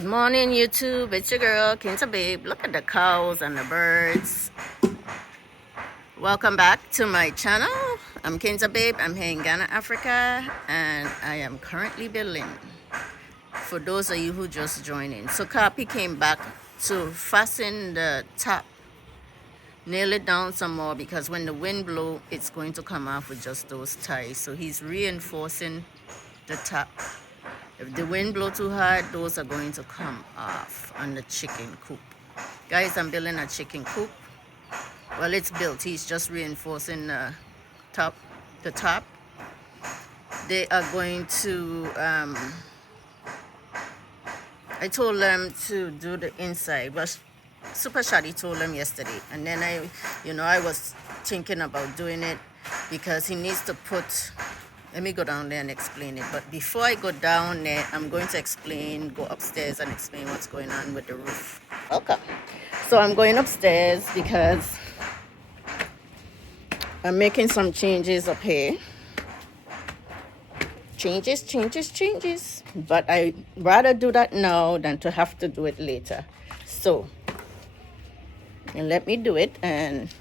Good morning, YouTube. It's your girl, Babe. Look at the cows and the birds. Welcome back to my channel. I'm Babe. I'm here in Ghana, Africa, and I am currently building. For those of you who just joined in, so Copy came back to fasten the top, nail it down some more because when the wind blows, it's going to come off with just those ties. So he's reinforcing the top. If the wind blows too hard, those are going to come off on the chicken coop. Guys, I'm building a chicken coop. Well, it's built. He's just reinforcing the top. They are going to, I told them to do the inside. But Super Shadi told them yesterday. And then I was thinking about doing it because he needs to put, let me go down there and explain it. But before I go down there, I'm going to go upstairs and explain what's going on with the roof. Okay. So I'm going upstairs because I'm making some changes up here. Changes. But I rather do that now than to have to do it later. So, and let me do it. And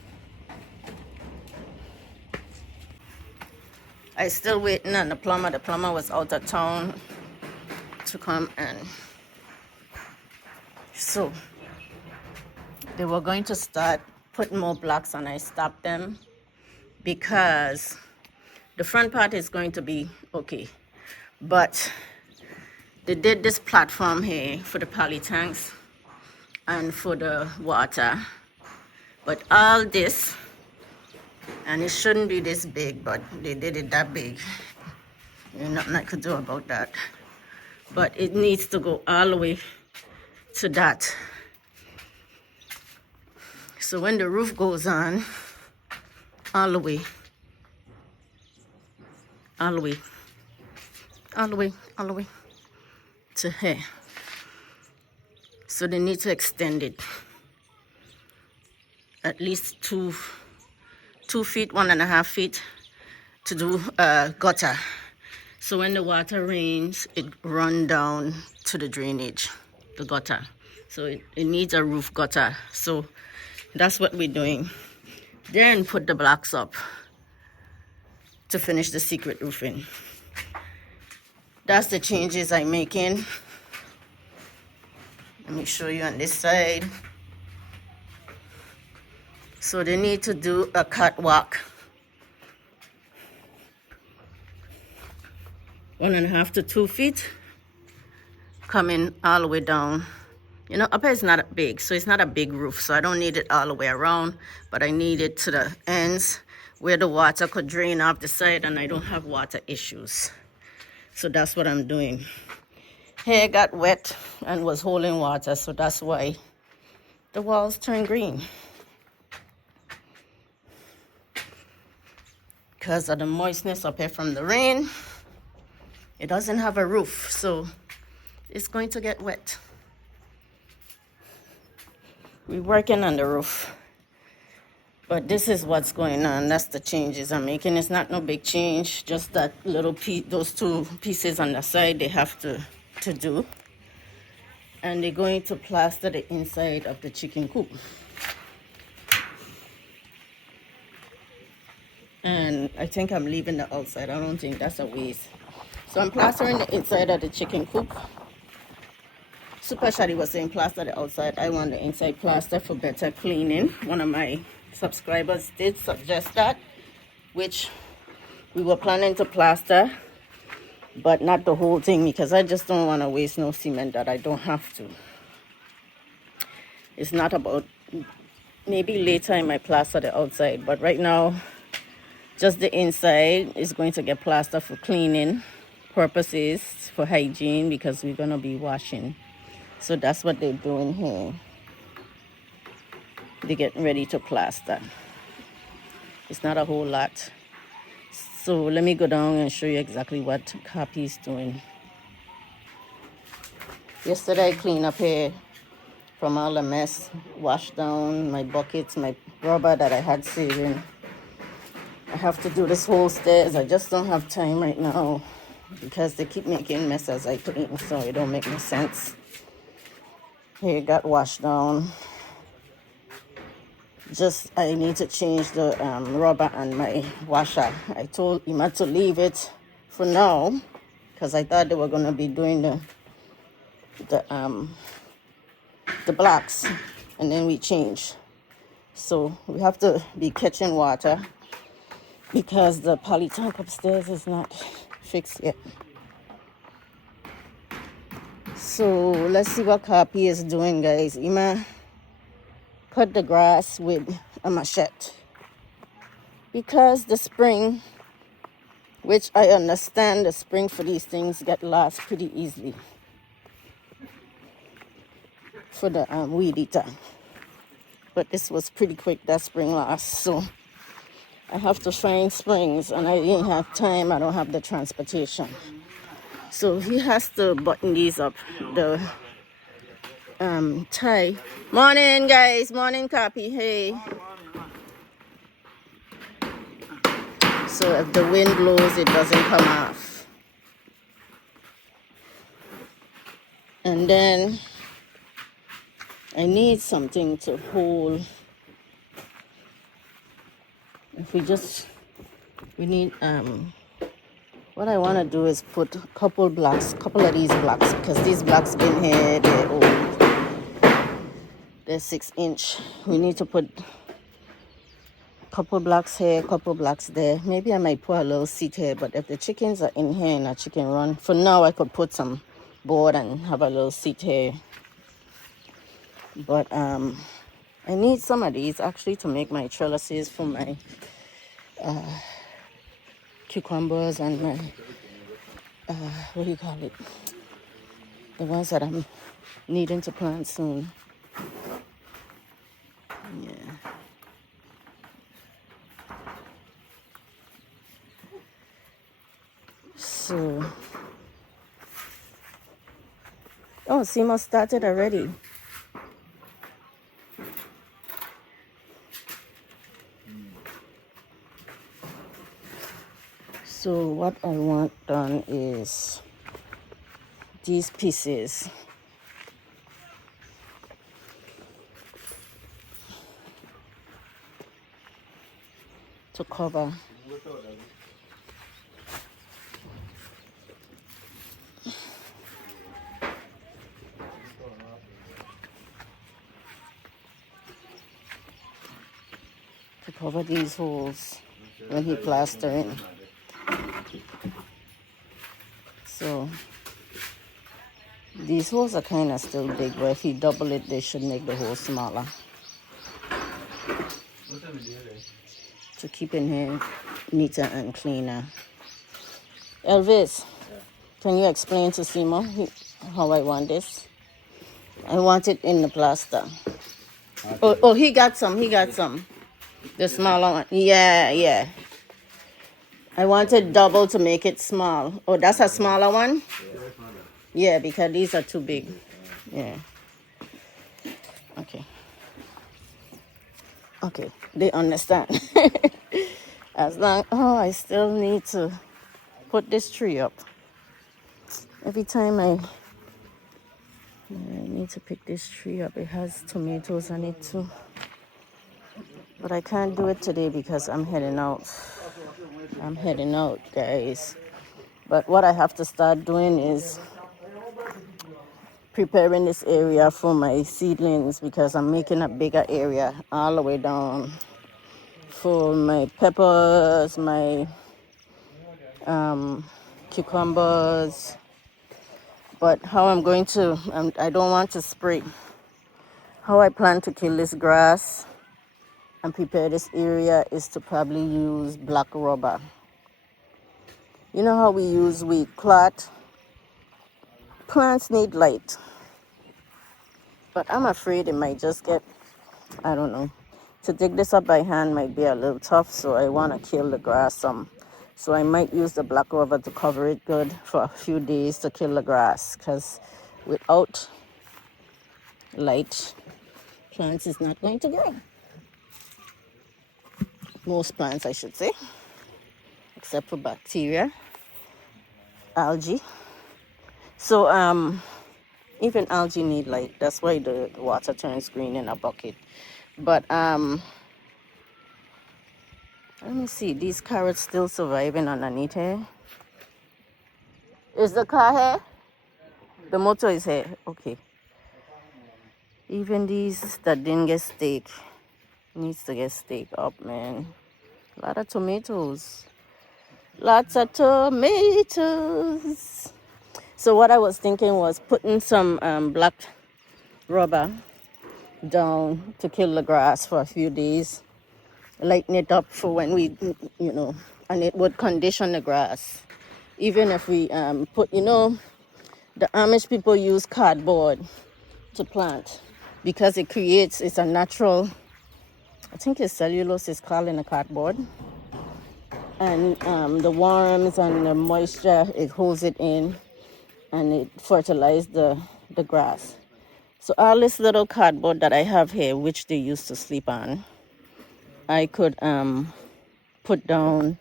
I still waiting on the plumber. The plumber was out of town to come, and so they were going to start putting more blocks, and I stopped them because the front part is going to be okay, but they did this platform here for the poly tanks and for the water, but all this, and it shouldn't be this big, but they did it that big. There's nothing I could do about that. But it needs to go all the way to that. So when the roof goes on, all the way to here. So they need to extend it at least 2 feet, 1.5 feet to do a gutter. So when the water rains, it runs down to the drainage, the gutter. So it needs a roof gutter. So that's what we're doing. Then put the blocks up to finish the secret roofing. That's the changes I'm making. Let me show you on this side. So they need to do a catwalk, 1.5 to 2 feet, coming all the way down. You know, up here is not big, so it's not a big roof, so I don't need it all the way around, but I need it to the ends where the water could drain off the side and I don't have water issues. So that's what I'm doing. Hair got wet and was holding water, so that's why the walls turned green. Because of the moistness up here from the rain, it doesn't have a roof, so it's going to get wet. We're working on the roof, but this is what's going on. That's the changes I'm making. It's not no big change, just that little piece, those 2 pieces on the side they have to do. And they're going to plaster the inside of the chicken coop. And I think I'm leaving the outside. I don't think that's a waste. So I'm plastering the inside of the chicken coop. Super Shadi was saying plaster the outside. I want the inside plaster for better cleaning. One of my subscribers did suggest that, which we were planning to plaster, but not the whole thing because I just don't want to waste no cement that I don't have to. It's not about, maybe later I might plaster the outside, but right now just the inside is going to get plastered for cleaning purposes, for hygiene, because we're going to be washing. So that's what they're doing here. They're getting ready to plaster. It's not a whole lot. So let me go down and show you exactly what Copy's doing. Yesterday I cleaned up here from all the mess, washed down my buckets, my rubber that I had saving. I have to do this whole stairs. I just don't have time right now because they keep making mess as I clean, so it don't make no sense. Here it got washed down. Just I need to change the rubber on my washer. I told Ima to leave it for now because I thought they were gonna be doing the blocks, and then we change. So we have to be catching water because the poly tank upstairs is not fixed yet. So let's see what Copy is doing, guys. Ima cut the grass with a machete because the spring, which I understand the spring for these things get lost pretty easily for the weed eater. But this was pretty quick, that spring lost. So I have to find springs, and I didn't have time. I don't have the transportation. So he has to button these up. The tie. Morning, guys. Morning, Copy. Hey. So if the wind blows, it doesn't come off. And then I need something to hold. If we need what I want to do is put a couple of these blocks, because these blocks been here, they're old. They're 6-inch. We need to put a couple blocks here, a couple blocks there. Maybe I might put a little seat here, but if the chickens are in here in a chicken run, for now I could put some board and have a little seat here. But I need some of these actually to make my trellises for my cucumbers and my what do you call it? The ones that I'm needing to plant soon. Yeah. So, oh, Simo started already. So what I want done is these pieces. To cover. To cover these holes when he plastering. So these holes are kind of still big, but if you double it, they should make the hole smaller. To keep in here neater and cleaner. Elvis, can you explain to Simo how I want this? I want it in the plaster. Oh, he got some. The smaller one. Yeah. I wanted double to make it small. Oh, that's a smaller one? Yeah, because these are too big. Yeah. Okay, they understand. As long, I still need to put this tree up. Every time I need to pick this tree up, it has tomatoes on it too. But I can't do it today because I'm heading out. Guys. But what I have to start doing is preparing this area for my seedlings, because I'm making a bigger area all the way down for my peppers, my cucumbers. But how I'm going to, I don't want to spray. How I plan to kill this grass and prepare this area is to probably use black rubber. You know how we use wheat cloth? Plants need light. But I'm afraid it might just get, I don't know. To dig this up by hand might be a little tough, so I want to kill the grass some. So I might use the black rubber to cover it good for a few days to kill the grass, because without light, plants is not going to grow. Most plants, I should say, except for bacteria, algae. So Even algae need light. That's why the water turns green in a bucket. But let me see. These carrots still surviving underneath here. Is the car here? The motor is here. Okay. Even these that didn't get steak needs to get steak up, man. A lot of tomatoes. Lots of tomatoes. So what I was thinking was putting some black rubber down to kill the grass for a few days. Lighten it up for when we, and it would condition the grass. Even if we put, the Amish people use cardboard to plant because it's a natural, I think it's cellulose is called in the cardboard. And the worms and the moisture, it holds it in and it fertilizes the grass. So all this little cardboard that I have here, which they used to sleep on, I could put down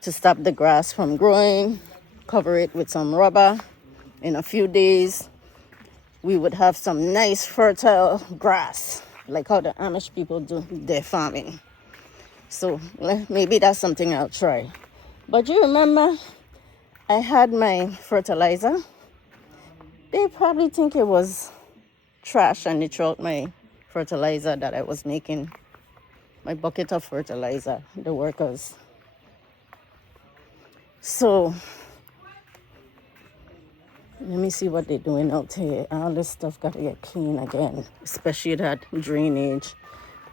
to stop the grass from growing, cover it with some rubber. In a few days, we would have some nice fertile grass, like how the Amish people do their farming. So maybe that's something I'll try. But you remember, I had my fertilizer. They probably think it was trash and they threw out my fertilizer that I was making, my bucket of fertilizer, the workers. So let me see what they're doing out here. All this stuff got to get clean again, especially that drainage.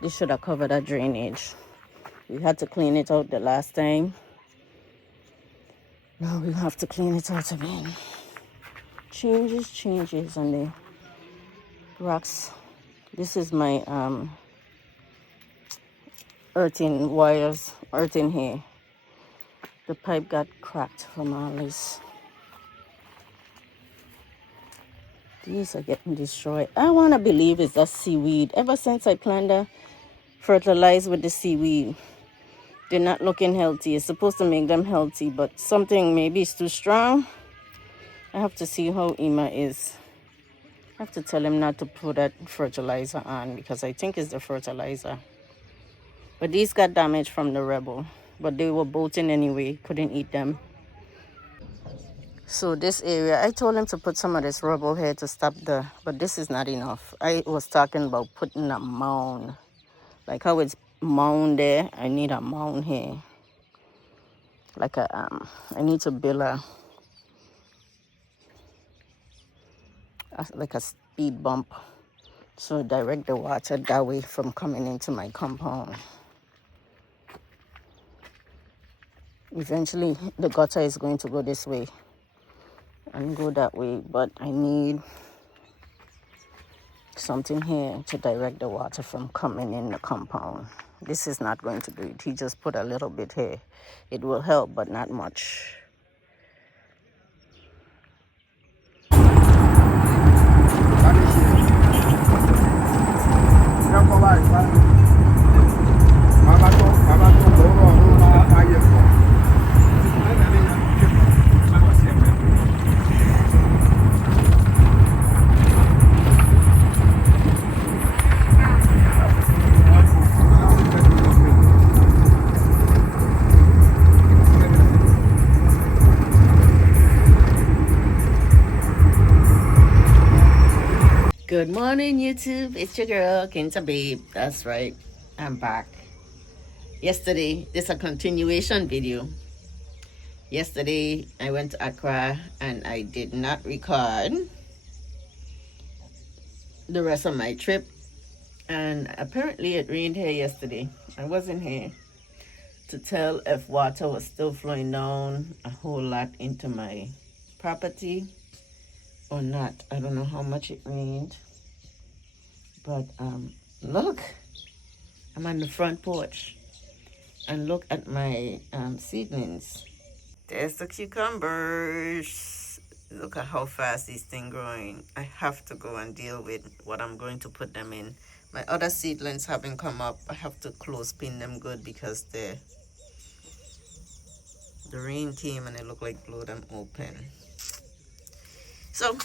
They should have covered that drainage. We had to clean it out the last time. Now we have to clean it out again. Changes on the rocks. This is my earthing wires, earthing here. The pipe got cracked from all this. These are getting destroyed. I want to believe it's that seaweed. Ever since I planted the fertilize with the seaweed, they're not looking healthy. It's supposed to make them healthy, but something maybe is too strong. I have to see how Ima is. I have to tell him not to put that fertilizer on because I think it's the fertilizer. But these got damaged from the rebel. But they were bolting anyway. Couldn't eat them. So this area, I told him to put some of this rubble here to stop but this is not enough. I was talking about putting a mound. Like how it's mound there, I need a mound here. Like I need to build like a speed bump. So direct the water that way from coming into my compound. Eventually the gutter is going to go this way and go that way, but I need something here to direct the water from coming in the compound. This is not going to do it. He just put a little bit here. It will help, but not much. Good morning, YouTube. It's your girl, Babe. That's right. I'm back. Yesterday, this is a continuation video. Yesterday, I went to Accra and I did not record the rest of my trip. And apparently it rained here yesterday. I wasn't here to tell if water was still flowing down a whole lot into my property or not. I don't know how much it rained. But look, I'm on the front porch and look at my seedlings. There's the cucumbers. Look at how fast these things growing. I have to go and deal with what I'm going to put them in. My other seedlings haven't come up. I have to close pin them good because the rain came and it looked like blew them open. So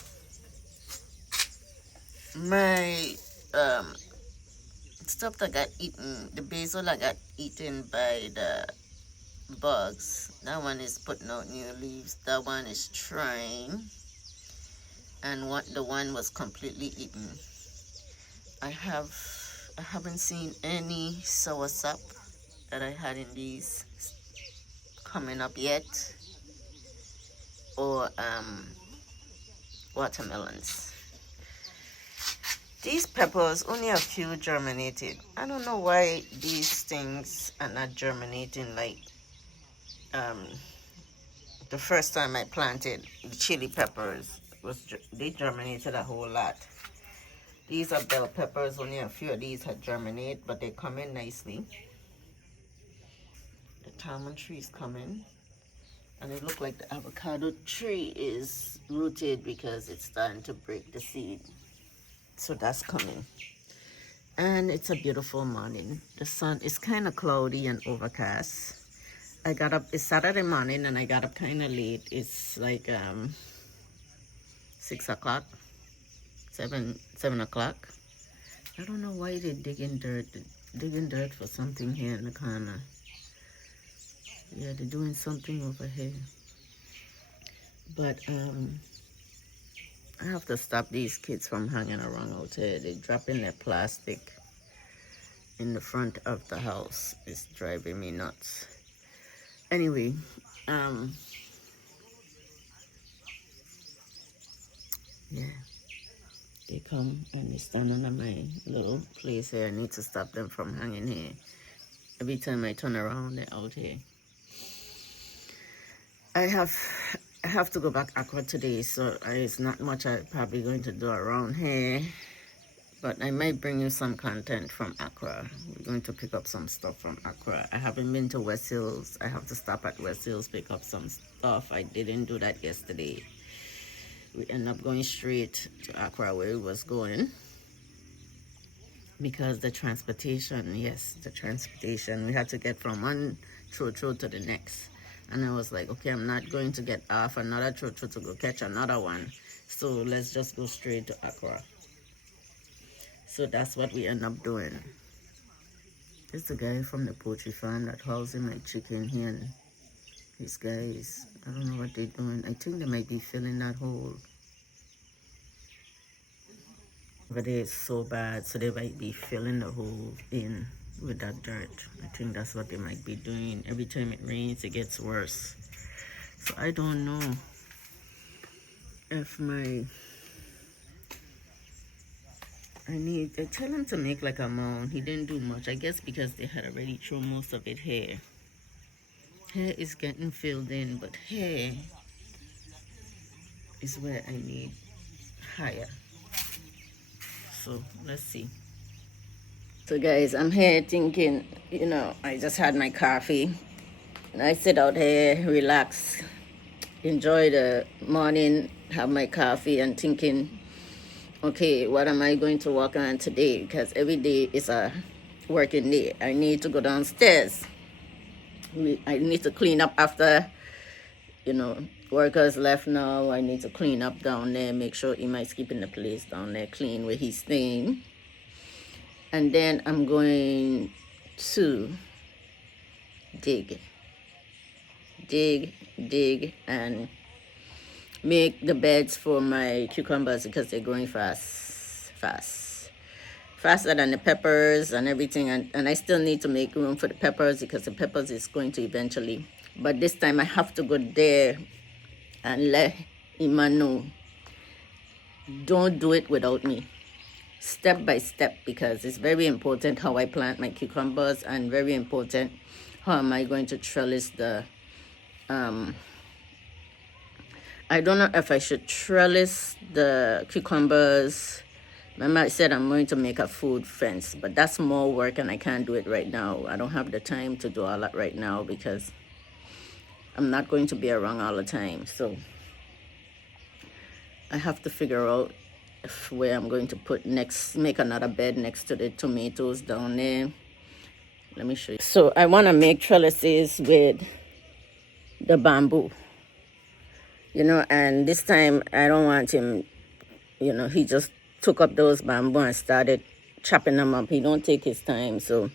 My um stuff that got eaten, the basil that got eaten by the bugs. That one is putting out new leaves. That one is trying, and the one was completely eaten. I haven't seen any soursop that I had in these coming up yet, or watermelons. These peppers, only a few germinated. I don't know why these things are not germinating like um, the first time I planted the chili peppers. They germinated a whole lot. These are bell peppers. Only a few of these had germinated, but they come in nicely. The almond tree is coming. And it looked like the avocado tree is rooted because it's starting to break the seed. So that's coming. And it's a beautiful morning. The sun is kind of cloudy and overcast. I got up, it's Saturday morning and I got up kind of late. It's like 6 o'clock, 7 o'clock. I don't know why they're digging dirt for something here in the corner. Yeah, they're doing something over here. But I have to stop these kids from hanging around out here. They're dropping their plastic in the front of the house. It's driving me nuts. Anyway, yeah, they come and they stand under my little place here. I need to stop them from hanging here. Every time I turn around, they're out here. I have to go back aqua today, so it's not much I'm probably going to do around here. But I might bring you some content from Accra. We're going to pick up some stuff from Accra. I haven't been to West Hills. I have to stop at West Hills, pick up some stuff. I didn't do that yesterday. We end up going straight to Accra where we was going. Because the transportation, yes, the transportation. We had to get from one throw to the next. And I was like, okay, I'm not going to get off another throw to go catch another one. So let's just go straight to Accra. So that's what we end up doing. It's the guy from the poultry farm that housing my chicken here. And these guys, I don't know what they're doing. I think they might be filling that hole. But it's so bad, so they might be filling the hole in with that dirt. I think that's what they might be doing. Every time it rains, it gets worse. So I don't know if I tell him to make like a mound. He didn't do much. I guess because they had already thrown most of it here. Here is getting filled in, but here is where I need higher. So let's see. So guys, I'm here thinking, I just had my coffee. And I sit out here, relax, enjoy the morning, have my coffee and thinking, okay, what am I going to work on today? Because every day is a working day. I need to go downstairs. I need to clean up after, workers left now. I need to clean up down there, make sure Emma's keeping the place down there clean where he's staying. And then I'm going to dig and make the beds for my cucumbers because they're growing faster than the peppers and everything. And I still need to make room for the peppers because the peppers is going to eventually. But this time I have to go there and let Ima know, don't do it without me. Step by step, because it's very important how I plant my cucumbers and very important how am I going to trellis the I don't know if I should trellis the cucumbers. Remember I said I'm going to make a food fence, but that's more work and I can't do it right now. I don't have the time to do all that right now because I'm not going to be around all the time. So I have to figure out where I'm going to put make another bed next to the tomatoes down there. Let me show you. So I want to make trellises with the bamboo, and this time I don't want him, he just took up those bamboo and started chopping them up. He don't take his time, so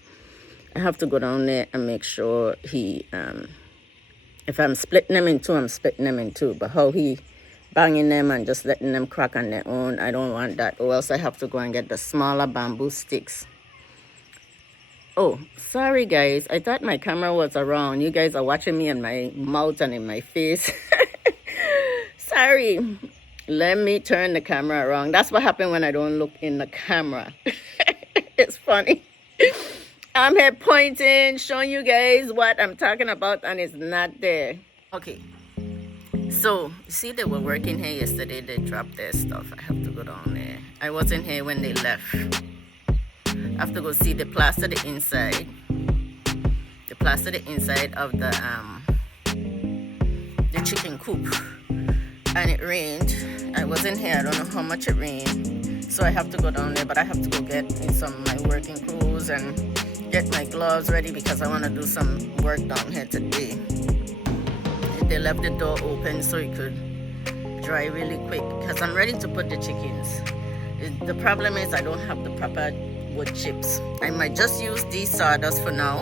I have to go down there and make sure he, if I'm splitting them in two, I'm splitting them in two. But how he banging them and just letting them crack on their own, I don't want that. Or else I have to go and get the smaller bamboo sticks. Oh, sorry guys. I thought my camera was around. You guys are watching me in my mouth and in my face. Sorry. Let me turn the camera around. That's what happened when I don't look in the camera. It's funny. I'm here pointing, showing you guys what I'm talking about, and it's not there. Okay. So, you see they were working here yesterday. They dropped their stuff. I have to go down there. I wasn't here when they left. I have to go see the plaster the inside. The plaster the inside of the chicken coop. And it rained. I wasn't here. I don't know how much it rained. So I have to go down there, but I have to go get in some of my working clothes and get my gloves ready because I want to do some work down here today. They left the door open so it could dry really quick because I'm ready to put the chickens. The problem is I don't have the proper wood chips. I might just use these sawdust for now,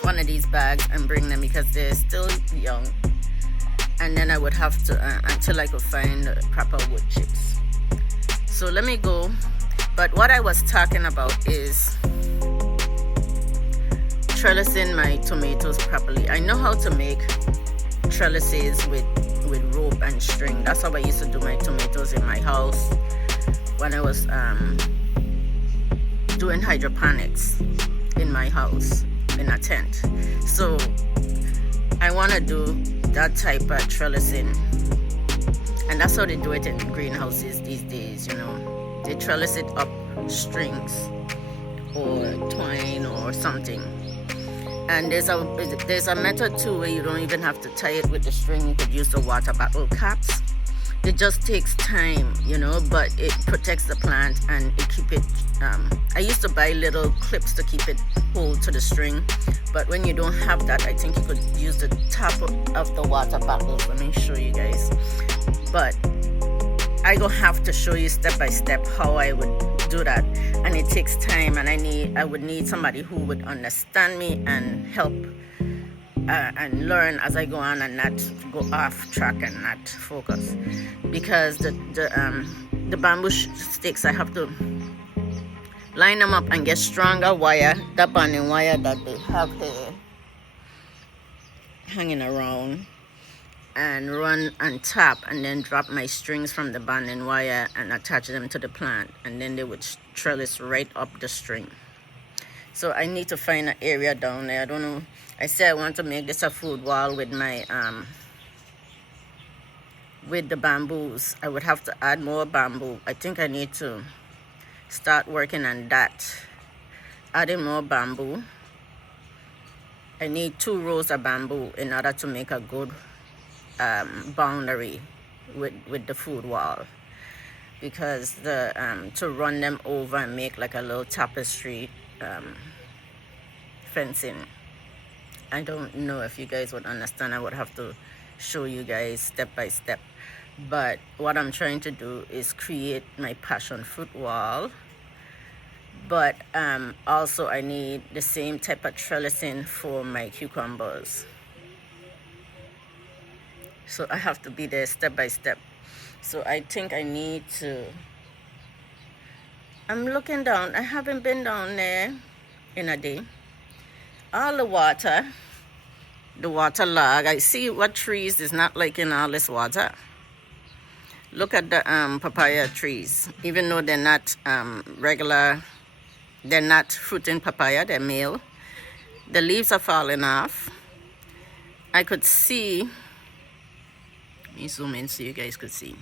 one of these bags, and bring them because they're still young. And then I would have to until I could find the proper wood chips. So let me go. But what I was talking about is trellising my tomatoes properly. I know how to make trellises with rope and string. That's how I used to do my tomatoes in my house when I was doing hydroponics in my house in a tent. So I want to do that type of trellising, and that's how they do it in greenhouses these days. You know, they trellis it up strings or twine or something. And there's a method too where you don't even have to tie it with the string. You could use the water bottle caps. It just takes time, you know, but it protects the plant and it keep it. I used to buy little clips to keep it hold to the string, but when you don't have that, I think you could use the top of the water bottles. Let me show you guys. But I don't have to show you step by step how I would do that, and it takes time, and I would need somebody who would understand me and help and learn as I go on and not go off track and not focus, because the bamboo sticks, I have to line them up and get stronger wire, that bonding wire that they have here hanging around, and run on top and then drop my strings from the bonding wire and attach them to the plant, and then they would trellis right up the string. So I need to find an area down there. I don't know. I said I want to make this a food wall with my with the bamboos. I would have to add more bamboo. I think I need to start working on that, adding more bamboo. I need 2 rows of bamboo in order to make a good boundary with the food wall, because the to run them over and make like a little tapestry fencing. I don't know if you guys would understand. I would have to show you guys step by step, but what I'm trying to do is create my passion fruit wall. But also I need the same type of trellising for my cucumbers. So I have to be there step by step. So I think I need to, I'm looking down. I haven't been down there in a day. All the water log. I see what trees is not liking all this water. Look at the papaya trees. Even though they're not regular, they're not fruiting papaya, they're male. The leaves are falling off. I could see, let me zoom in so you guys could see.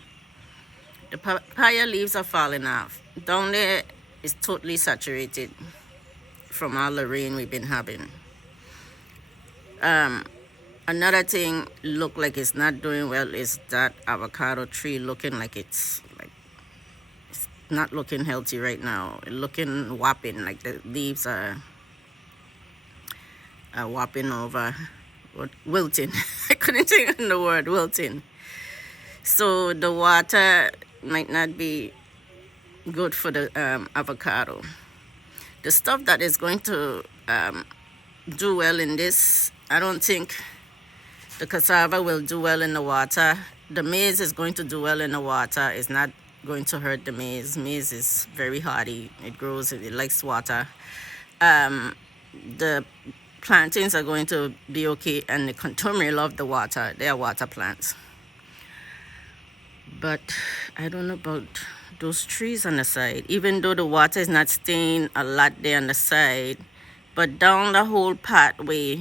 The papaya leaves are falling off. Down there is totally saturated from all the rain we've been having. Another thing look like it's not doing well is that avocado tree looking like it's not looking healthy right now. It's looking whopping, like the leaves are whopping over, wilting. I couldn't think of the word, wilting. So the water might not be good for the avocado. The stuff that is going to do well in this, I don't think the cassava will do well in the water. The maize is going to do well in the water. It's not going to hurt the maize. Maize is very hardy. It grows, it likes water. The plantains are going to be okay, and the contumely love the water. They are water plants. But I don't know about those trees on the side. Even though the water is not staying a lot there on the side, but down the whole pathway,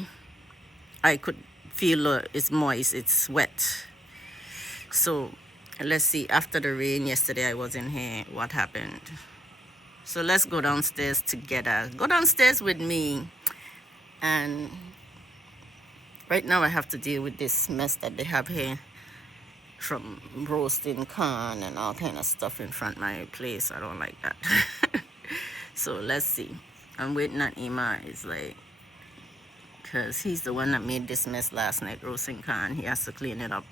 I could feel it's moist, it's wet. So let's see, after the rain yesterday, I was in here, what happened. So let's go downstairs together. Go downstairs with me. And right now I have to deal with this mess that they have here from roasting corn and all kind of stuff in front of my place. I don't like that. So let's see. I'm waiting on Ima. It's like, because he's the one that made this mess last night, roasting corn. He has to clean it up.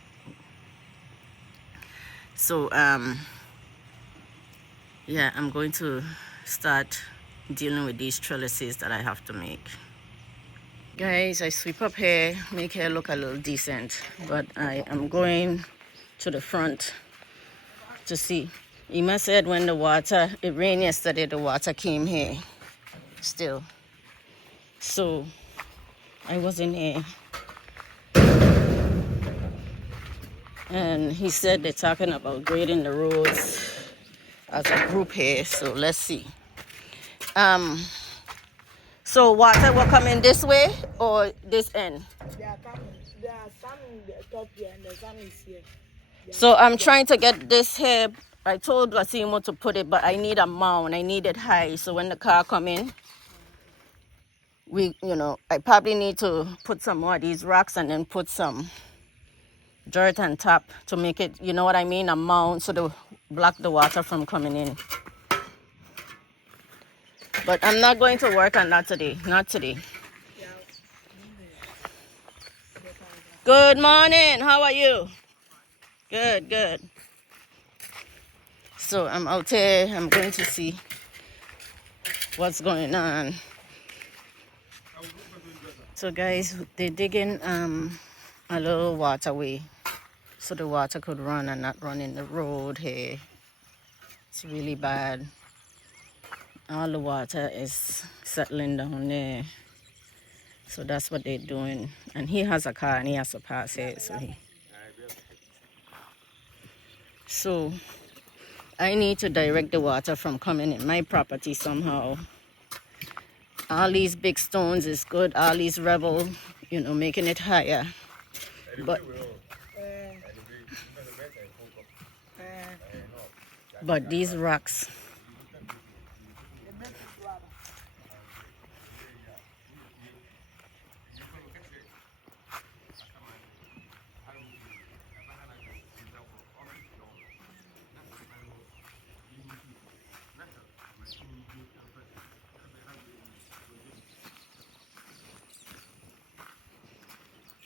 So yeah, I'm going to start dealing with these trellises that I have to make. Guys, I sweep up here, make hair look a little decent, but I am going to the front to see. Ima said when the water, it rained yesterday, the water came here still. So I was in here, and he said they're talking about grading the roads as a group here, so let's see. So water will come in this way or this end? They are coming. There are some in the top here and there's some is here. So I'm trying to get this here. I told Wasimo to put it, but I need a mound. I need it high. So when the car come in, I probably need to put some more of these rocks and then put some dirt on top to make it, you know what I mean, a mound, so to block the water from coming in. But I'm not going to work on that today. Not today. Good morning. How are you? Good, good. So I'm out here. I'm going to see what's going on. So guys, they're digging a little waterway so the water could run and not run in the road here. It's really bad. All the water is settling down there. So that's what they're doing. And he has a car and he has to pass it. So I need to direct the water from coming in my property somehow. All these big stones is good. All these rebel, making it higher. But these rocks.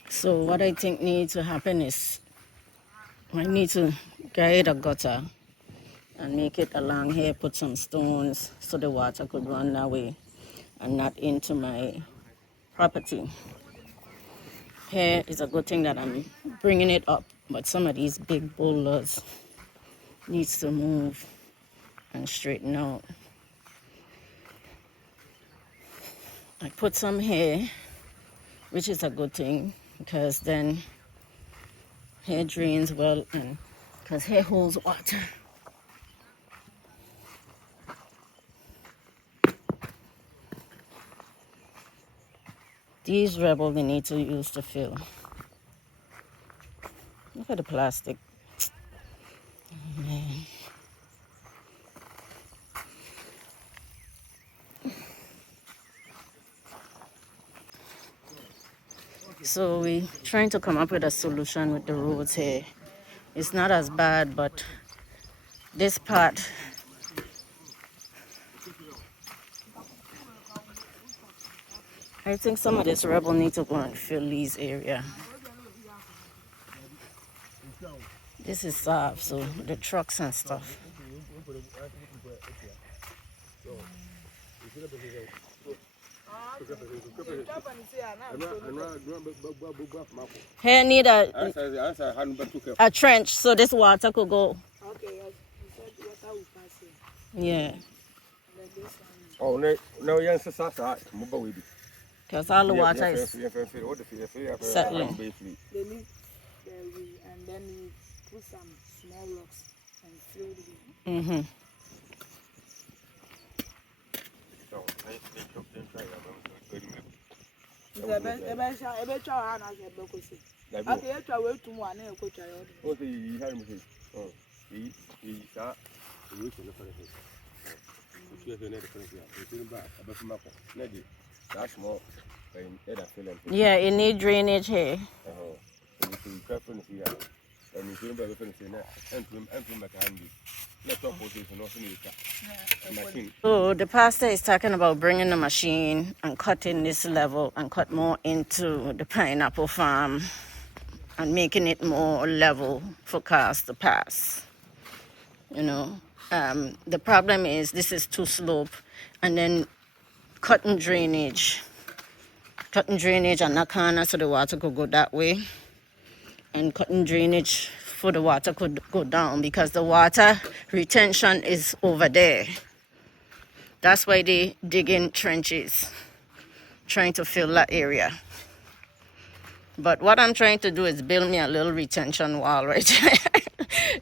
So what I think needs to happen is I need to create a gutter and make it along here, put some stones so the water could run that way and not into my property. Here is a good thing that I'm bringing it up, but some of these big boulders needs to move and straighten out. I put some here, which is a good thing, because then hair drains well, and because hair holds water. These rebel they need to use to fill. Look at the plastic. Oh, man. So we're trying to come up with a solution with the roads here. It's not as bad, but this part, I think some of this rebel need to go and fill these area. This is soft, so the trucks and stuff. Here need a trench so this water could go. Okay, you said water will pass here. Yeah. Oh, no, yes, Because all the water is settling. They leave and then we put some small rocks and fill it in. Mm-hmm. Yeah, it need drainage here. So the pastor is talking about bringing the machine and cutting this level and cut more into the pineapple farm and making it more level for cars to pass. You know, the problem is this is too slope, and then cutting drainage on that corner so the water could go that way, and cutting drainage for the water could go down because the water retention is over there. That's why they dig in trenches, trying to fill that area. But what I'm trying to do is build me a little retention wall right there.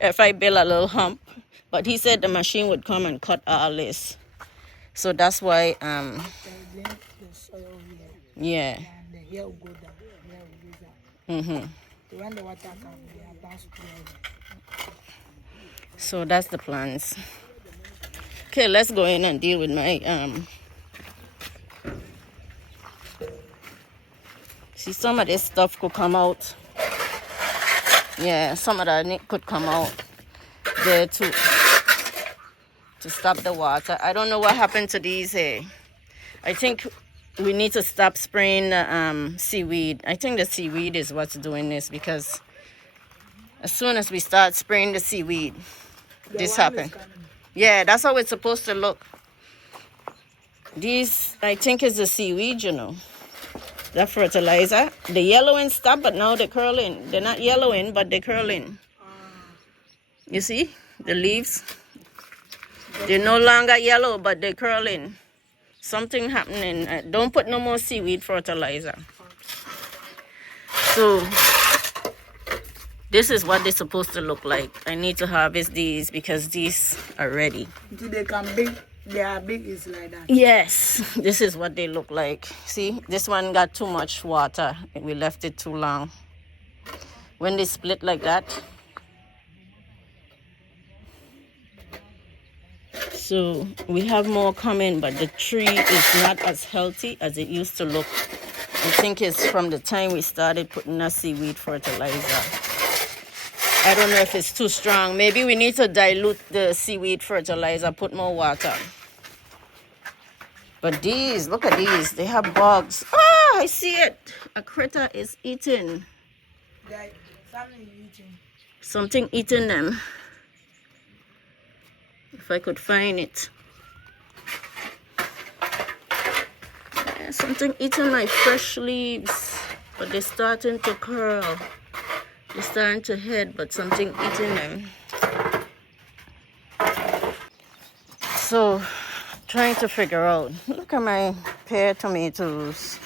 If I build a little hump. But he said the machine would come and cut all this. So that's why, yeah. And the hair will go down. Mm-hmm. When the water comes, they are passed through. So that's the plans. Okay, let's go in and deal with my see, some of this stuff could come out. Yeah, some of that could come out there too, to stop the water. I don't know what happened to these here. I think we need to stop spraying the seaweed. I think the seaweed is what's doing this, because as soon as we start spraying the seaweed, this happened. Yeah, that's how it's supposed to look. These, I think, is the seaweed, you know. The fertilizer. The yellowing stopped, but now they're curling. They're not yellowing, but they're curling. You see? The leaves. They're no longer yellow, but they're curling. Something happening. Don't put no more seaweed fertilizer. So, this is what they're supposed to look like. I need to harvest these because these are ready. Until they come big, they are big, it's like that. Yes, this is what they look like. See, this one got too much water. We left it too long. When they split like that. So we have more coming, but the tree is not as healthy as it used to look. I think it's from the time we started putting a seaweed fertilizer. I don't know if it's too strong. Maybe we need to dilute the seaweed fertilizer, put more water. But these, look at these, they have bugs. Ah, I see it. A critter is eating. Something eating them. If I could find it. Yeah, something eating my fresh leaves. But they're starting to curl. They're starting to head, but something eating them. So, trying to figure out. Look at my pear tomatoes.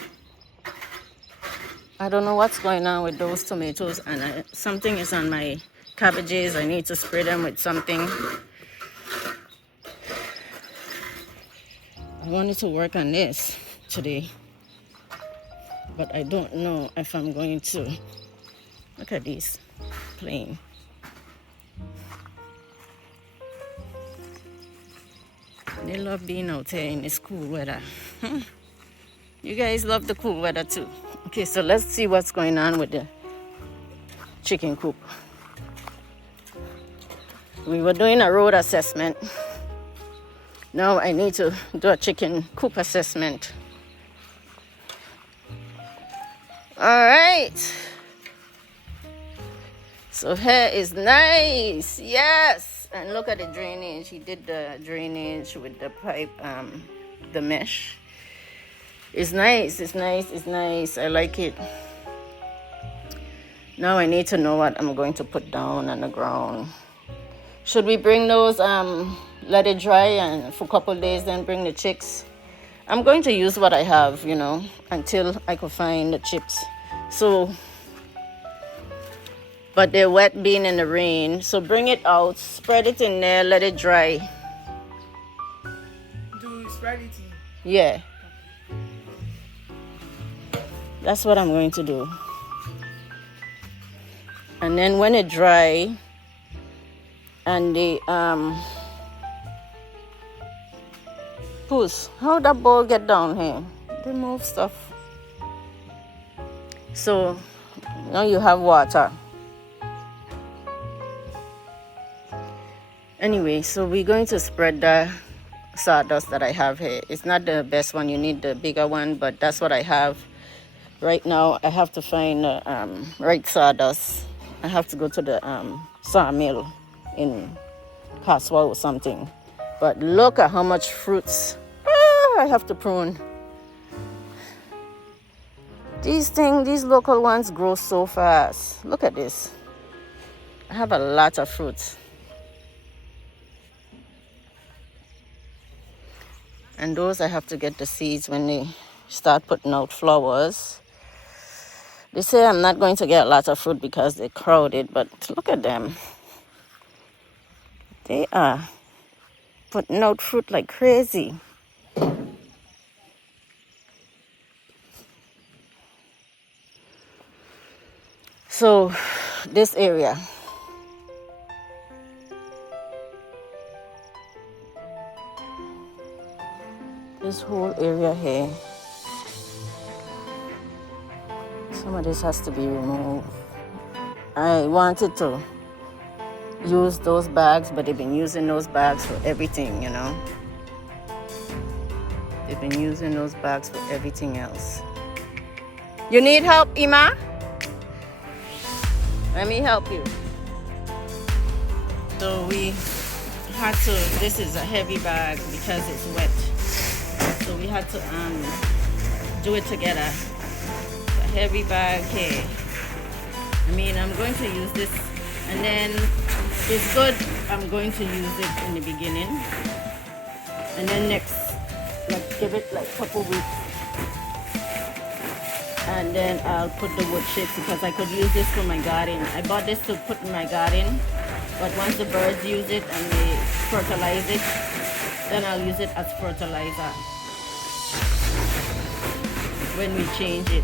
I don't know what's going on with those tomatoes, and something is on my cabbages. I need to spray them with something. I wanted to work on this today, but I don't know if I'm going to. Look at these, plain. They love being out here in this cool weather. You guys love the cool weather too. Okay, so let's see what's going on with the chicken coop. We were doing a road assessment. Now I need to do a chicken coop assessment. All right. So here is nice. Yes. And look at the drainage. He did the drainage with the pipe the mesh. It's nice, it's nice, it's nice. I like it. Now I need to know what I'm going to put down on the ground. Should we bring those, let it dry and for a couple of days, then bring the chicks? I'm going to use what I have, you know, until I could find the chips. So, but they're wet being in the rain. So bring it out, spread it in there, let it dry. Do you spread it in? Yeah. That's what I'm going to do. And then when it dry, and the Puss, how that ball get down here? They move stuff. So now you have water. Anyway, so we're going to spread the sawdust that I have here. It's not the best one, you need the bigger one, but that's what I have. Right now I have to find the right sawdust. I have to go to the sawmill in Kaswa or something. But look at how much fruits I have to prune. These local ones grow so fast. Look at this. I have a lot of fruits. And those I have to get the seeds when they start putting out flowers. They say I'm not going to get lots of fruit because they're crowded, but look at them. They are putting out fruit like crazy. So this area, this whole area here, some of this has to be removed. I wanted to use those bags, but they've been using those bags for everything, you know. They've been using those bags for everything else. You need help, Ima? Let me help you. So we had to, this is a heavy bag because it's wet. So we had to do it together. It's a heavy bag here. I mean, I'm going to use this, and then it's good. I'm going to use it in the beginning, and then next, like give it like a couple weeks, and then I'll put the wood chips because I could use this for my garden. I bought this to put in my garden, but once the birds use it and they fertilize it, then I'll use it as fertilizer when we change it.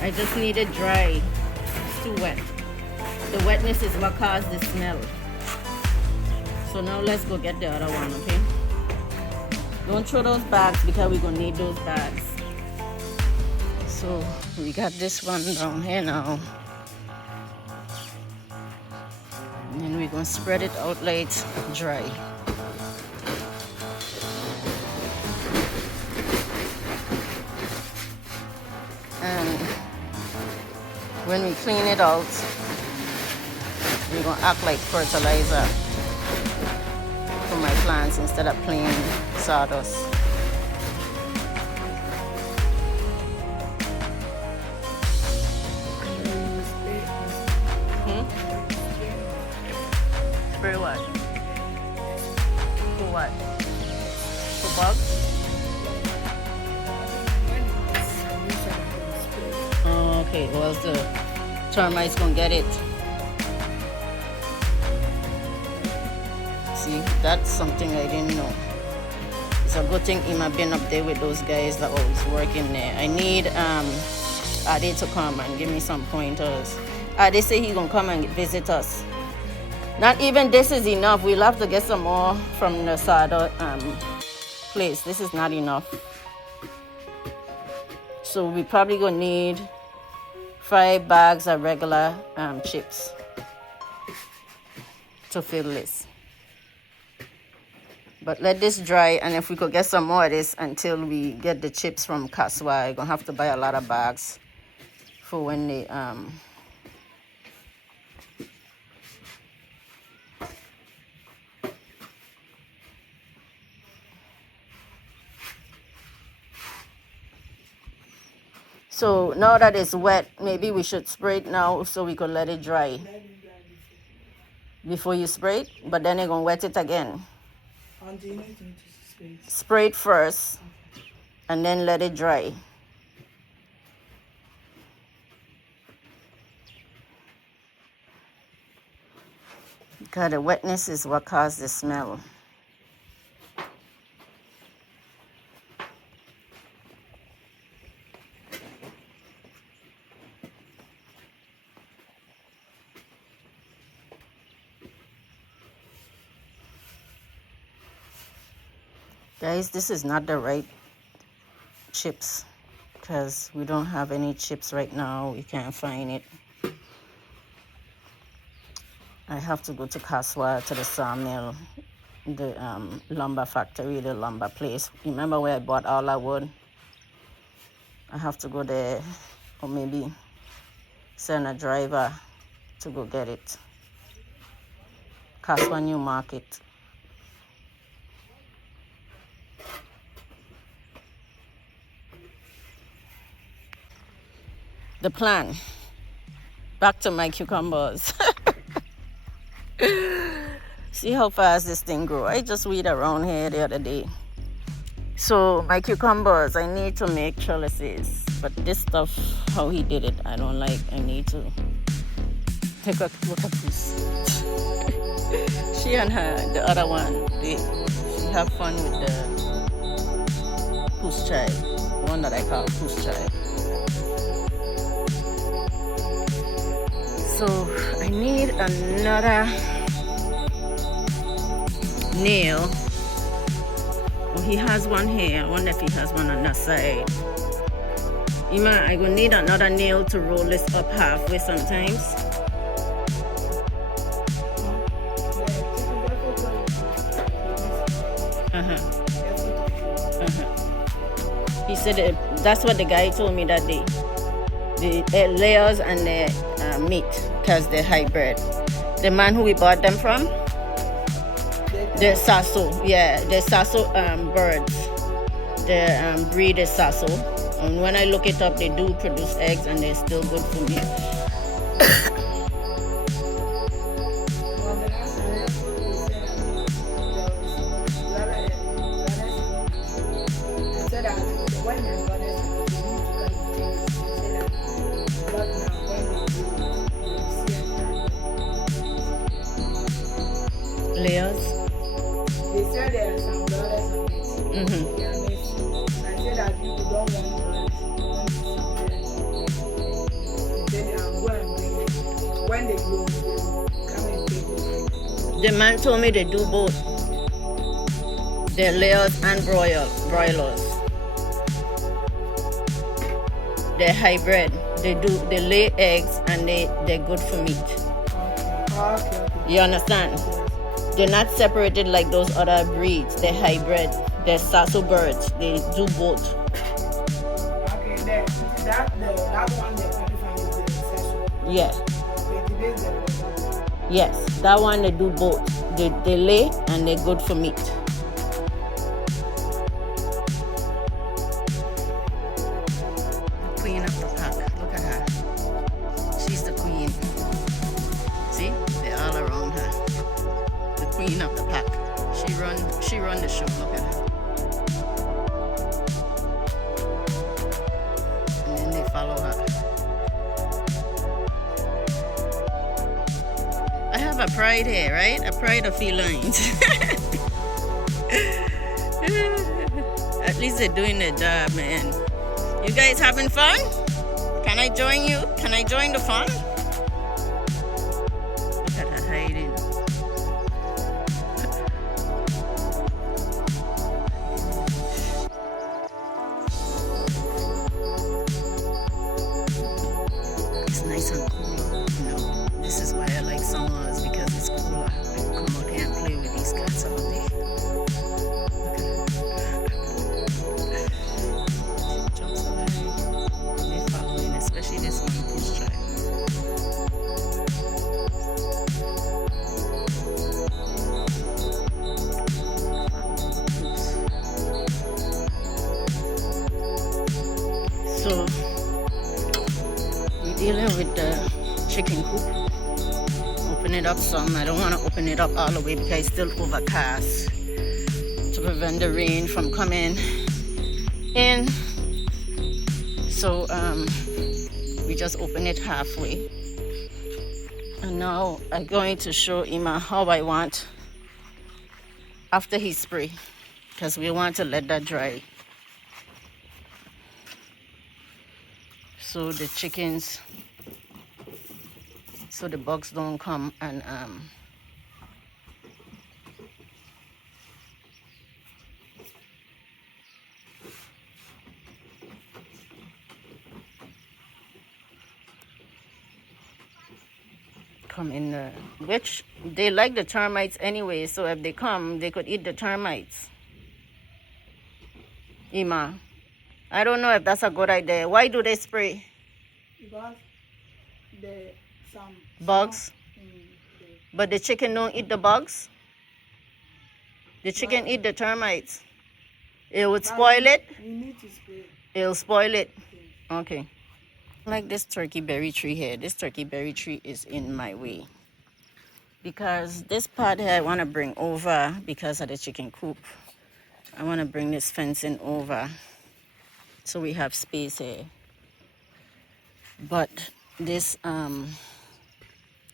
I just need it dry. It's too wet. The wetness is what caused the smell. So now let's go get the other one, okay? Don't throw those bags because we're gonna need those bags. So we got this one down here now. And then we're gonna spread it out, let it dry. And when we clean it out, we're gonna act like fertilizer for my plants instead of plain sawdust. Spray what? For what? For bugs? Oh, okay, well the termites gonna get it. See, that's something I didn't know. It's a good thing Ima been up there with those guys that always working there. I need Ade to come and give me some pointers. Ade say he gonna come and visit us. Not even this is enough. We'll have to get some more from the sawdust place. This is not enough. So we probably gonna need 5 bags of regular chips to fill this. But let this dry, and if we could get some more of this until we get the chips from Kaswa, we're gonna have to buy a lot of bags for when they So now that it's wet, maybe we should spray it now so we could let it dry before you spray it, but then you're gonna wet it again. Until you need to spray it. Spray it first and then let it dry. Because the wetness is what caused the smell. Guys, this is not the right chips because we don't have any chips right now. We can't find it. I have to go to Kaswa, to the sawmill, the lumber factory, the lumber place. Remember where I bought all that wood? I have to go there, or maybe send a driver to go get it. Kaswa New Market. The plan. Back to my cucumbers. See how fast this thing grow. I just weed around here the other day. So my cucumbers, I need to make trellises. But this stuff, how he did it, I don't like. I need to take a look at this. She and her, the other one, she have fun with the puss child. The one that I call puss child. So I need another nail. Oh, he has one here. I wonder if he has one on that side. Ima, I gonna need another nail to roll this up halfway sometimes. He said that's what the guy told me that day. The layers and the meat, because they're hybrid. The man who we bought them from, the Sasso, yeah, the Sasso birds. The breed is Sasso. And when I look it up, they do produce eggs and they're still good for me. Layers. They said there are some dollars on it. They are missing. I said that people don't want dollars. They said they are going and bring it. When they go, come and take it. The man told me they do both. They're layers and broilers. They're hybrid. They lay eggs and they're good for meat. Okay. You understand? They're not separated like those other breeds. They're hybrid. They're Sasso birds. They do both. Okay, then that one they qualify is the session. Yeah. Okay, today's the Yes. That one they do both. They lay and they're good for meat. Queen of the pack. Look at her. She's the queen. See? They're all around her. The queen of the pack. She run the show. Look at her. And then they follow her. I have a pride here, right? A pride of felines. At least they're doing their job, man. You guys having fun? Can I join you? Can I join the fun? Look at her hiding. It's nice and cool. You know, this is why I like summers, because it's cooler. I can come out here and play with these cats all day. Look at her. She jumps around. They're following, especially this one push child. So dealing with the chicken coop. Open it up some. I don't want to open it up all the way because it's still overcast to prevent the rain from coming in. So we just open it halfway. And now I'm going to show Ima how I want after he spray, because we want to let that dry so the chickens, so the bugs don't come and come in the, which they like the termites anyway, so if they come they could eat the termites. Ima, I don't know if that's a good idea. Why do they spray? Because the some Bugs? the, But the chicken don't eat the bugs? The chicken eat the termites. It would spoil it? you need to spray. It'll spoil it. Okay. Like this turkey berry tree here. This turkey berry tree is in my way. Because this part here I want to bring over because of the chicken coop. I want to bring this fencing over so we have space here. But this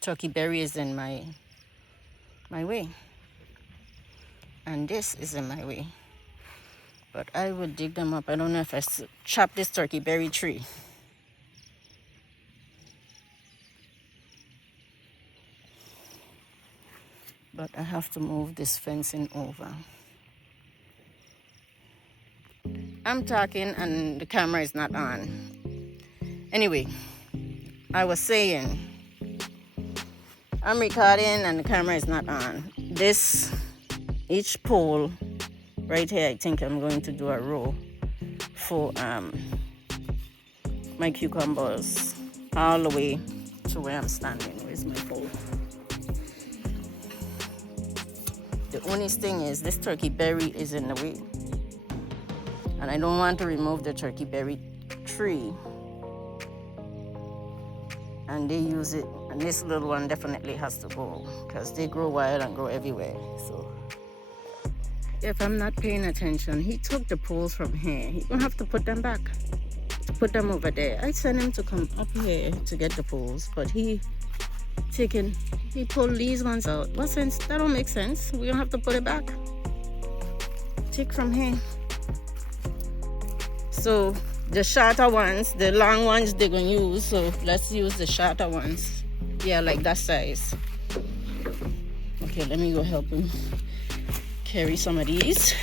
turkey berry is in my way. And this is in my way. But I would dig them up. I don't know if I chop this turkey berry tree. But I have to move this fencing over. I'm talking and the camera is not on. Anyway, I was saying, I'm recording and the camera is not on. This, each pole right here, I think I'm going to do a row for my cucumbers all the way to where I'm standing. Where's my pole? The only thing is this turkey berry is in the way. And I don't want to remove the turkey berry tree. And they use it, and this little one definitely has to go because they grow wild and grow everywhere. So if I'm not paying attention, he took the poles from here. He's gonna have to put them back, put them over there. I sent him to come up here to get the poles, but he pulled these ones out. What sense? That don't make sense. We don't have to put it back. Take from here. So the shorter ones, the long ones they're gonna use, so let's use the shorter ones. Yeah, like that size. Okay, let me go help him carry some of these.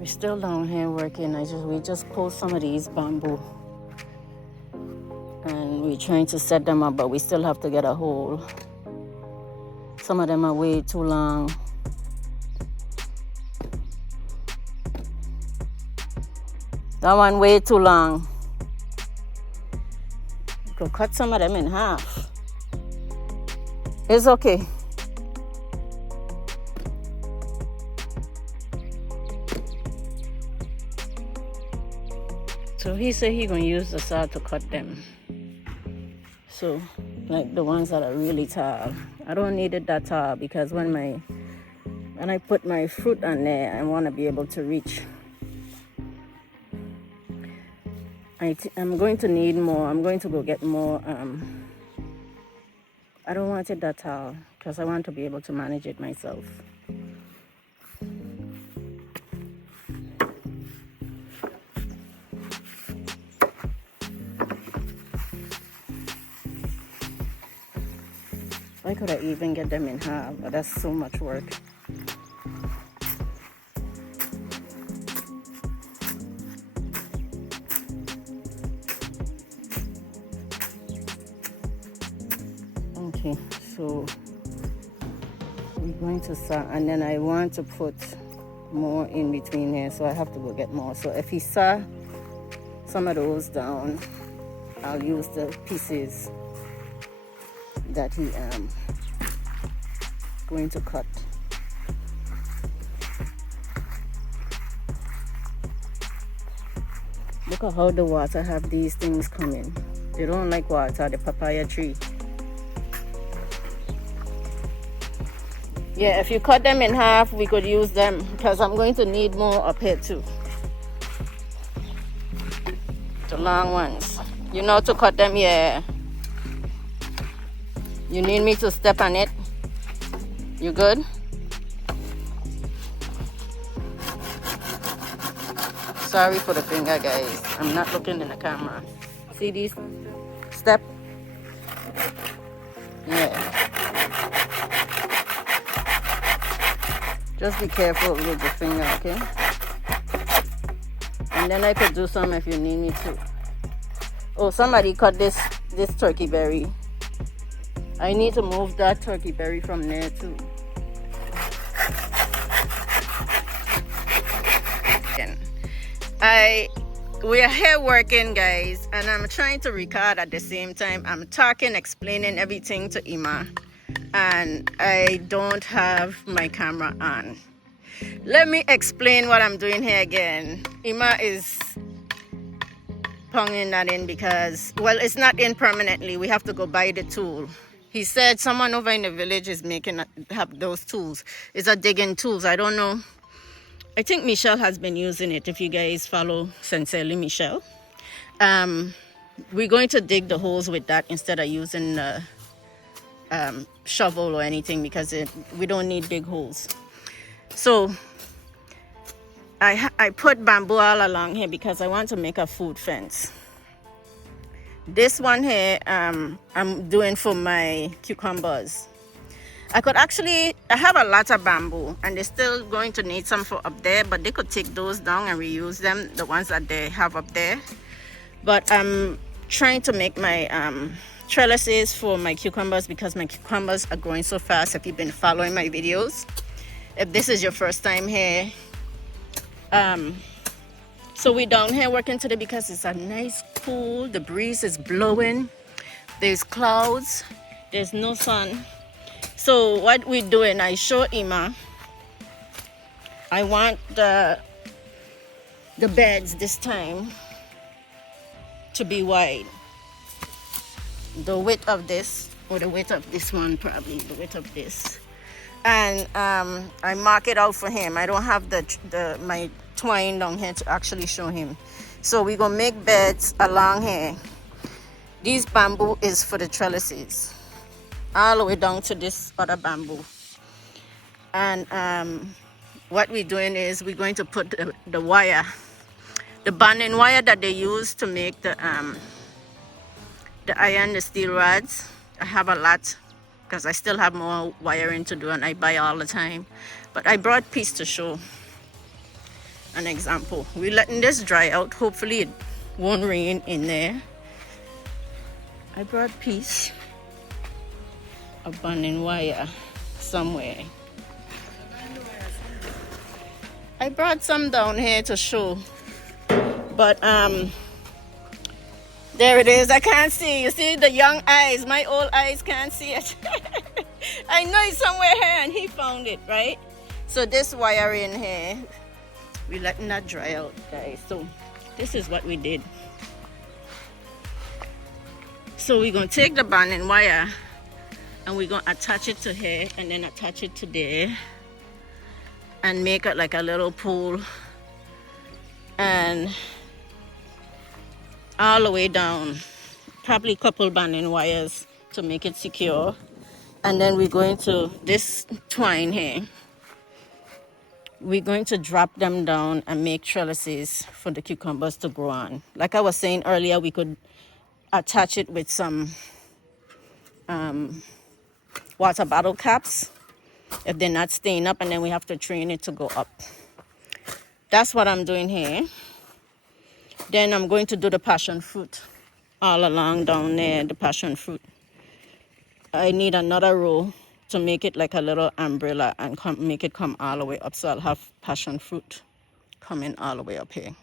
We're still down here working. We just pulled some of these bamboo and we're trying to set them up, but we still have to get a hole. Some of them are way too long. That one way too long. You could cut some of them in half. It's okay. So he said he gonna use the saw to cut them. So, like the ones that are really tall. I don't need it that tall because when I put my fruit on there, I want to be able to reach. I'm going to need more. I'm going to go get more. I don't want it that tall because I want to be able to manage it myself. Why could I even get them in half? But that's so much work. Okay, so we're going to start, and then I want to put more in between here, so I have to go get more. So if he saw some of those down, I'll use the pieces that he going to cut. Look at how the water have these things coming. They don't like water, the papaya tree. Yeah, if you cut them in half, we could use them because I'm going to need more up here too. The long ones. You know to cut them, yeah. You need me to step on it? You good? Sorry for the finger, guys. I'm not looking in the camera. See these? Step. Yeah. Just be careful with the finger, okay? And then I could do some if you need me to. Oh, somebody cut this turkey berry. I need to move that turkey berry from there too. We are here working, guys, and I'm trying to record at the same time. I'm talking, explaining everything to Ima, and I don't have my camera on. Let me explain what I'm doing here again. Ima is ponging that in because, well, it's not in permanently. We have to go buy the tool. He said someone over in the village is have those tools. It's a digging tools. I don't know. I think Michelle has been using it. If you guys follow Sincerely Michelle, we're going to dig the holes with that instead of using the shovel or anything because we don't need big holes. So I put bamboo all along here because I want to make a food fence. This one here, I'm doing for my cucumbers. I have a lot of bamboo and they're still going to need some for up there, but they could take those down and reuse them, the ones that they have up there. But I'm trying to make my trellises for my cucumbers because my cucumbers are growing so fast. If you've been following my videos, if this is your first time here, so we're down here working today because it's a nice cool, the breeze is blowing, there's clouds, there's no sun. So what we're doing, I show Ima, I want the beds this time to be wide. The width of this, or the width of this one probably, the width of this. And I mark it out for him. I don't have my twine down here to actually show him. So we're gonna make beds along here. These bamboo is for the trellises, all the way down to this other bamboo. And what we're doing is we're going to put the wire, the bonding wire that they use to make the iron, the steel rods. I have a lot because I still have more wiring to do and I buy all the time. But I brought piece to show an example. We're letting this dry out. Hopefully it won't rain in there. I brought piece of bonding wire somewhere. I brought some down here to show, but there it is. I can't see. You see the young eyes, my old eyes can't see it. I know it's somewhere here and he found it, right? So this wire in here, we're letting that dry out, guys. So this is what we did. So we're gonna take the bonding wire and we're gonna attach it to here and then attach it to there and make it like a little pole and all the way down, probably a couple bonding wires to make it secure. And then we're going to, this twine here, we're going to drop them down and make trellises for the cucumbers to grow on. Like I was saying earlier, we could attach it with some water bottle caps if they're not staying up, and then we have to train it to go up. That's what I'm doing here. Then I'm going to do the passion fruit all along down there, the passion fruit. I need another row to make it like a little umbrella and make it come all the way up. So I'll have passion fruit coming all the way up here.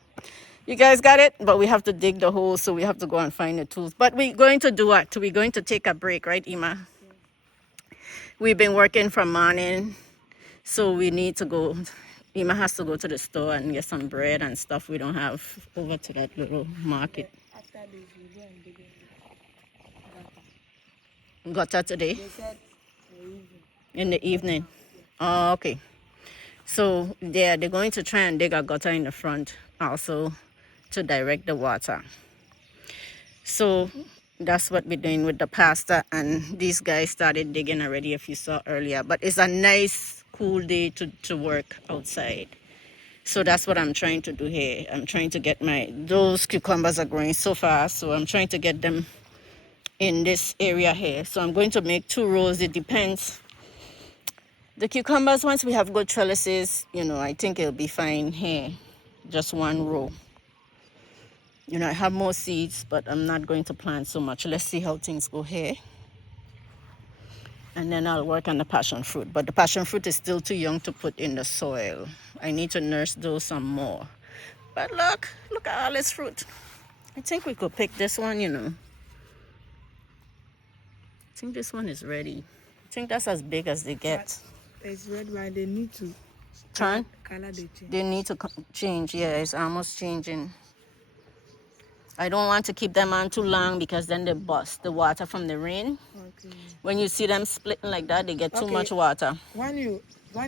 You guys got it? But we have to dig the hole, so we have to go and find the tools. But we're going to do what? We're going to take a break, right, Ima? We've been working from morning, so we need to go Ima has to go to the store and get some bread and stuff we don't have over to that little market. After this, we go and dig in Gutter today? They said evening. In the evening? Oh, okay. So they're going to try and dig a gutter in the front also to direct the water. So that's what we're doing with the pasta, and these guys started digging already if you saw earlier. But it's a nice cool day to work outside. So that's what I'm trying to do here. I'm trying to get those cucumbers are growing so fast, so I'm trying to get them in this area here. So I'm going to make 2 rows. It depends. The cucumbers, once we have good trellises, you know, I think it'll be fine here. Just 1 row. You know, I have more seeds, but I'm not going to plant so much. Let's see how things go here. And then I'll work on the passion fruit. But the passion fruit is still too young to put in the soil. I need to nurse those some more. But look at all this fruit. I think we could pick this one, you know. I think this one is ready. I think that's as big as they get. It's red, but they need to Turn? color the change. They need to change. Yeah, it's almost changing. I don't want to keep them on too long because then they bust the water from the rain. Okay. When you see them splitting like that, they get too much water. When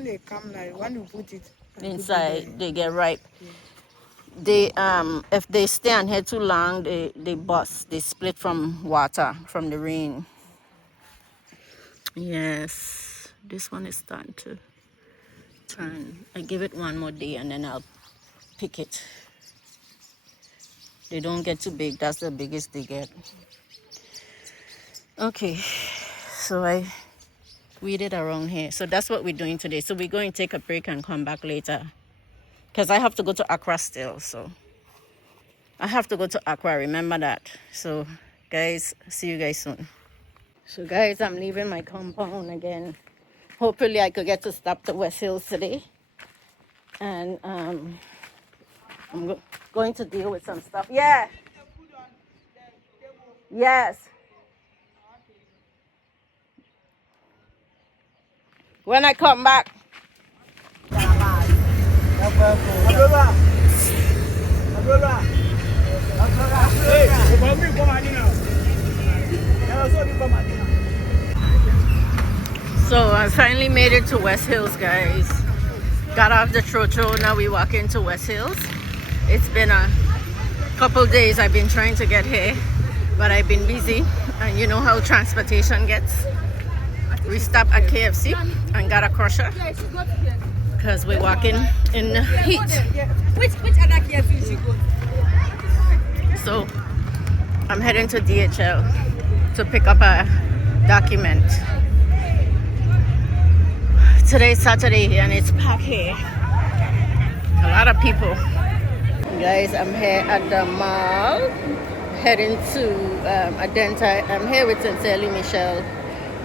they come, like when you put it Inside, they get ripe. Yeah. They if they stay on here too long, they bust. They split from water from the rain. Yes, this one is starting to turn. I give it 1 more day and then I'll pick it. They don't get too big. That's the biggest they get. Okay, so I weeded around here. So that's what we're doing today. So we're going to take a break and come back later, because I have to go to Accra still. So I have to go to Accra, remember that. So guys, see you guys soon. So guys, I'm leaving my compound again. Hopefully I could get to stop to West Hills today. And I'm going to deal with some stuff. Yeah. Yes. When I come back. So I finally made it to West Hills, guys. Got off the Trocho, now we walk into West Hills. It's been a couple days I've been trying to get here, but I've been busy, and you know how transportation gets. We stopped at KFC and got a crusher because we're walking in the heat. Which other KFC she go? So I'm heading to DHL to pick up a document. Today's Saturday and it's packed here. A lot of people. Guys, I'm here at the mall, heading to Adenta. I'm here with Sincerely Michelle.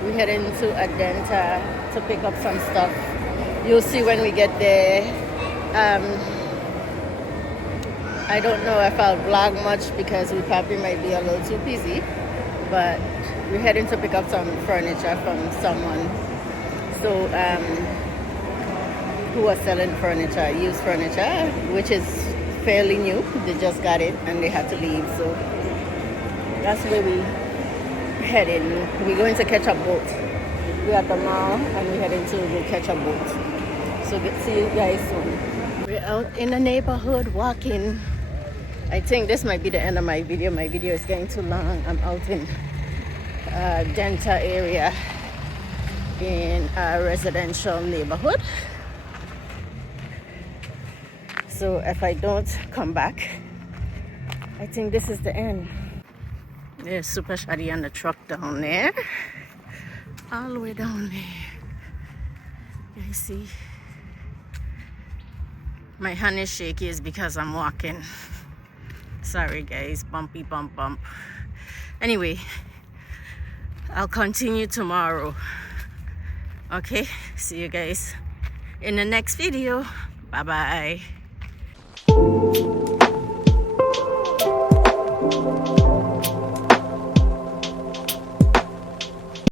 We're heading to Adenta to pick up some stuff. You'll see when we get there. I don't know if I'll vlog much because we probably might be a little too busy, but we're heading to pick up some furniture from someone. So who was selling furniture, used furniture, which is fairly new. They just got it and they had to leave. So that's where we heading. We're going to catch a boat. We're at the mall and we're heading to go catch a boat. So see you guys soon. We're out in the neighborhood walking. I think this might be the end of my video. My video is getting too long. I'm out in Denta area in a residential neighborhood. So if I don't come back, I think this is the end. There's Super Shadi and the truck down there. All the way down there. You see? My hand is shaky is because I'm walking. Sorry guys, bumpy bump. Anyway, I'll continue tomorrow. Okay, see you guys in the next video. Bye bye.